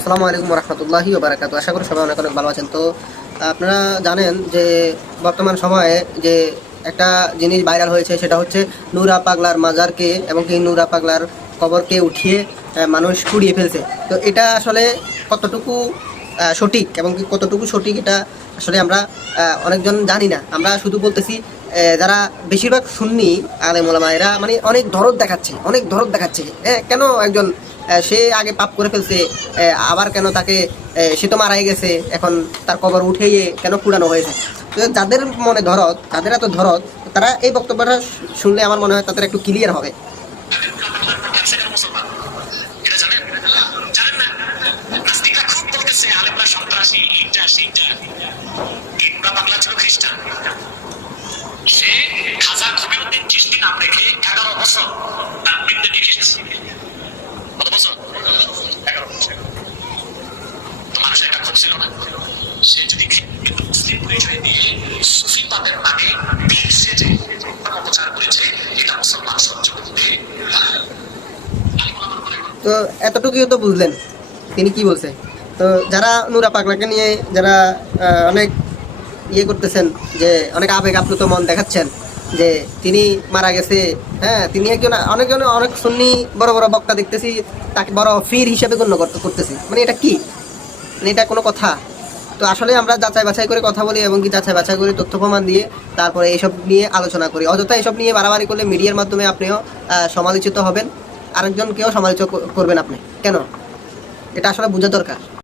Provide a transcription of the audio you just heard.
আসসালামু আলাইকুম রহমতুল্লাহি ওয়া বারাকাতুহু। আশা করি সবাই অনেক অনেক ভালো আছেন। তো আপনারা জানেন যে বর্তমান সময়ে যে একটা জিনিস ভাইরাল হয়েছে, সেটা হচ্ছে নূরা পাগলার মাজারকে এবং কি নূরা পাগলার কবরকে উঠিয়ে মানুষ পুড়িয়ে ফেলছে। তো এটা আসলে কতটুকু সঠিক এবং কি কতটুকু সঠিক এটা আসলে আমরা অনেকজন জানি না। আমরা শুধু বলতেছি যারা বেশিরভাগ সুন্নি আলেম ওলামা এরা মানে অনেক দরদ দেখাচ্ছে, অনেক দরদ দেখাচ্ছে। কেন একজন সে আগে পাপ করে ফেলছে, আবার কেন তাকে সে তো মারাই গেছে, এখন তার কবর উঠেই কেন পুরানো হয়েছে? তো যাদের মনে ধরত, তাদের এত ধরত, তারা এই বক্তব্যটা শুনলে আমার মনে হয় তাদের একটু ক্লিয়ার হবে। সে খাজা খবিরউদ্দিন চিশতি নাম রেখে 11 বছর তার বৃন্দে দেখে এসেছে। কত বছর? 11 বছর। তো মানুষের একটা ক্ষোভ ছিল না, সে যদি কিন্তু মুসলিম পরিচয় দিয়ে সুফি পাপের নামে পীর সেজে প্রচার করেছে, এটা মুসলমান সহ্য করতে পারে। তো এতটুকুই তো বুঝলেন তিনি কি বলছে। তো যারা নূরা পাগলাকে নিয়ে যারা অনেক করতেছেন, যে অনেক আবেগ আপ্লুত মন দেখাচ্ছেন যে তিনি মারা গেছে, হ্যাঁ তিনি একজন, অনেকজন অনেক সুন্নি বড় বড় বক্তা দেখতেছি তাকে বড় ফির হিসেবে গণ্য করতেছি, মানে এটা কি, মানে এটা কোনো কথা? তো আসলে আমরা যাচাই বাছাই করে কথা বলি এবং কি যাচাই বাছাই করে তথ্য প্রমাণ দিয়ে তারপরে এইসব নিয়ে আলোচনা করি। অযথা এইসব নিয়ে বাড়াবাড়ি করলে মিডিয়ার মাধ্যমে আপনিও সমালোচিত হবেন, আরেকজনকেও সমালোচিত করবেন আপনি। কেন? এটা আসলে বোঝা দরকার।